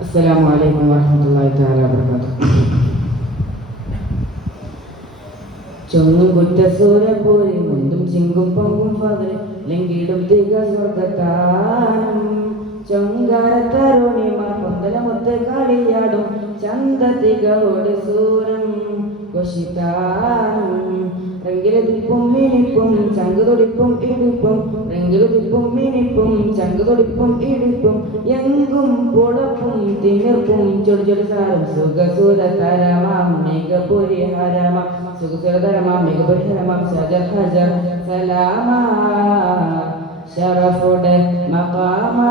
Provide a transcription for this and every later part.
Assalamualaikum warahmatullahi taala wabarakatuh. ചൊങ്ങുകുറ്റ സൂരപൂരി മുന്തും ചിങ്കും പൊങ്കും ഫതിൽ ലെങ്കിടും തിക സ്വർഗത്താനം ചൊങ്കാരത്തരുണിമാർ പൊന്തലമൊത്ത് കളിയാടും ചന്ത തികവോട് സൂരം കൊശിതാനം റെങ്കിലുതിപ്പും മിനിപ്പും ചങ്കുതൊടിപ്പും ഇടിപ്പും റെങ്കിലുതിപ്പും മിനിപ്പും ചങ്കുതൊടിപ്പും ഇടിപ്പും എങ്കും പുടപ്പും തിമിർപ്പും ചൊടിച്ചൊടി സാരം സുഖസുരതരമാം മികപുരിഹരമാം സുഖസുരതരമാം മികപുരിഹരമാം സജർ ഹജർ സലാമാ ശറഫുടെ മഖാമാ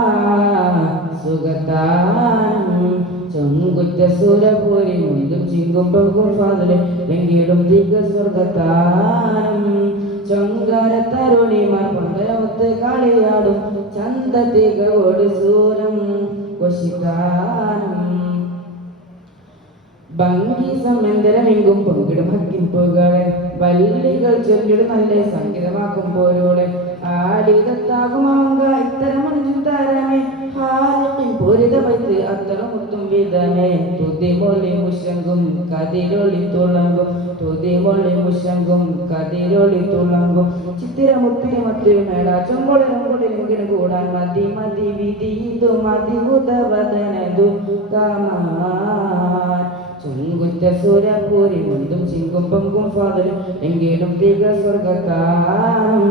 സുഖത്താനം ചൊങ്കുറ്റ സൂരപൂരി മുന്തും ചിങ്കും പൊങ്കും ഫാദില് വെങ്കിടും ദിഗ സ്വർഗത്താനം ചൊങ്കാരത്തരുണിമാർ പൊന്തലമൊത്ത് കളിയാടും ചന്ത തികവോട് സൂരം കൊശിതാനം ഭംഗി സമന്തരമെങ്കും പൊങ്കിടും ഹക്കിപ്പുകളെ വല്ലികൾ ചൊല്ലിടും നല്ല സംഗീതമാക്കും പോരോളെ ആലിതത്താകും അവങ്ക ഇത്തരം മനുഷ്യൻ താരമേ ഹാലിൻ പൂരിത വൈത്ത് അത്തരമുത്തും വിധമേ തുതിമൊളി മുശങ്കും കതിരൊളി തുളങ്കും തുതിമൊളി മുശങ്കും കതിരൊളി തുളങ്കും ചിത്തിരമുത്തിരി മത്തിരി മേട ചൊങ്കൊളിറങ്കൊളിലെങ്കിലും കൂടാൻ മതി മതി വിധി ഇതു മതി ഉദവദനതു കാമാൻ ചുങ്കുറ്റ സൂരപൂരി മുന്തും ചിങ്കും പൊങ്കും ഫാദിലും എങ്കിലും തിക സ്വർഗത്താനം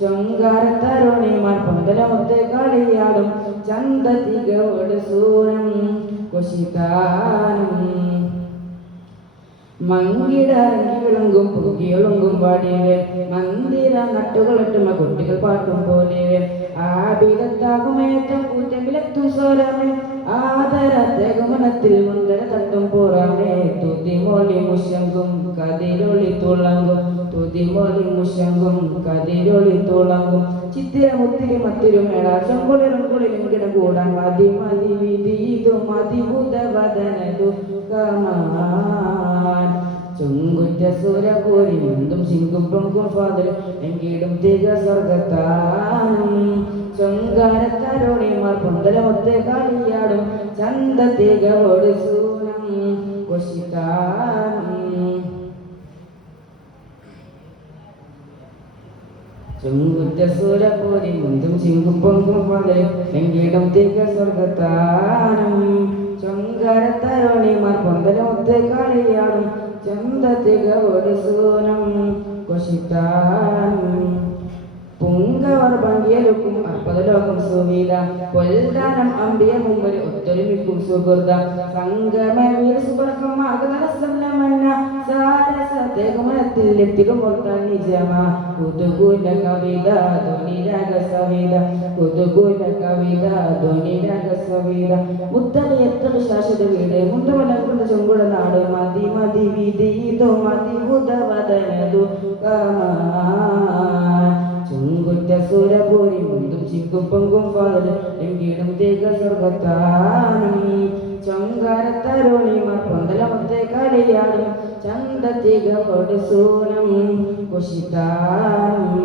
ചൊങ്കാരത്തരുണിമാർ പൊന്തലമൊത്ത് കളിയാടും ചന്ത തികവോട് സൂരം കൊശിതാനം മങ്കിടറങ്ങി വിളങ്ങും പുകിയൊളുങ്കും പാടിയവേ മന്ദിര നട്ടുകളിട്ടുമ കുട്ടികൾ പാട്ടും പോലെയവേ ആബിലത്താകുമേറ്റം കൂറ്റമ്പിലെത്തും സ്വരമേ ആദര തേകുമനത്തിൽ മുന്തര തട്ടും പുറമേ തുതിമൊളി മുശങ്കും കതിരൊളി തുളങ്കും തുതിമൊളി മുശങ്കും കതിരൊളി തുളങ്കും ചിത്തിരമുത്തിരി മത്തിരും മേട ചൊങ്കുളിറും കുളിരും കിടകൂടാൻ മതി മതി വിധി ഇതു മതി ഉദവദനതു കമാൻ ചൊങ്കുറ്റ സൂരപൂരി മുന്തും ചിങ്കും പൊങ്കും ഫാദിൽ എങ്കിടും തിക സ്വർഗത്താനം ചൊങ്കാരത്തരുണിമാർ പൊന്തലമൊത്ത് കളിയാടും ചന്ത തികവോട് സൂരം കൊശിതാനം ചൊങ്കുറ്റ സൂരപൂരി മുന്തും ചിങ്കും പൊങ്കും ഫാദിൽ എങ്കിടും തിക സ്വർഗത്താനം ചൊങ്കാരത്തരുണിമാർ പൊന്തലമൊത്ത് കളിയാടും ചന്ത തികവോട് സൂരം കൊശിതാനം പുങ്കവർ ഭംഗിയലുക്കും അർപ്പതലോകം സുവീല കൊൽദാനം അമ്പിയ മുമ്പിൽ ഒത്തൊരുമിക്കും സുഹൃത സംഗമവീര സുബർക്കം മാർഗതലസല്ലമന്ന സാരസതേകുമനത്തിൽ എത്തികുമോർത്താൻ നിജമ കുതുകുല കവിത ധ്വനിരാഗ സവിത കുതുകുല കവിത ധ്വനിരാഗ സവിത മുത്തടി എത്ര ശാശ്വത വീട് മുണ്ടമലർക്കുന്ന ചൊങ്കുട നാട് മതി മതി വിധി ഇതോ മതി ഉദവദനതു കമാൻ ചുങ്കുറ്റ സൂരപൂരി മുന്തും ചിങ്കും പൊങ്കും ഫാദിലും എങ്കിടും തിക സ്വർഗത്താനം ചൊങ്കാരത്തരുണിമാർ പൊന്തലമൊത്ത് കളിയാടും ചന്ത തികവോട് സൂരം കൊശിതാനം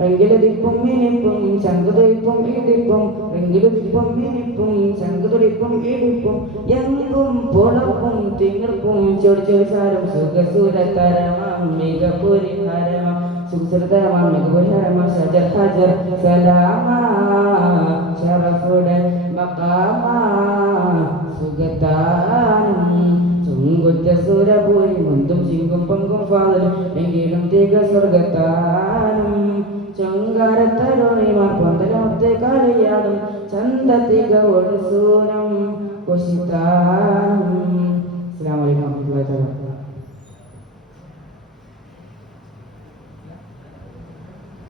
റെങ്കിലുതിപ്പും മിനിപ്പും ചങ്കുതൊടിപ്പും ഇടിപ്പും റെങ്കിലുതിപ്പും മിനിപ്പും ചങ്കുതൊടിപ്പും ഇടിപ്പും എങ്കും പുളപ്പും തിമിർപ്പും ചൊടിച്ചൊടി സാരം സുഖസുരതരമാം മികപുരിഹരമാം സുഖസുരതരമാം മികപുരിഹരമാം സജർ ഹജർ സലാമാ ശറഫുടെ മഖാമാ സുഖത്താനം ചൊങ്കുറ്റ സൂരപൂരി മുന്തും ചിങ്കും പൊങ്കും ഫാദിലും എങ്കിലും തിക സ്വർഗത്താനം ചൊങ്കാരത്തരുണിമാർ പൊന്തലമൊത്ത് കളിയാടും ചന്ത തികവോട് സൂരം കൊശിതാനം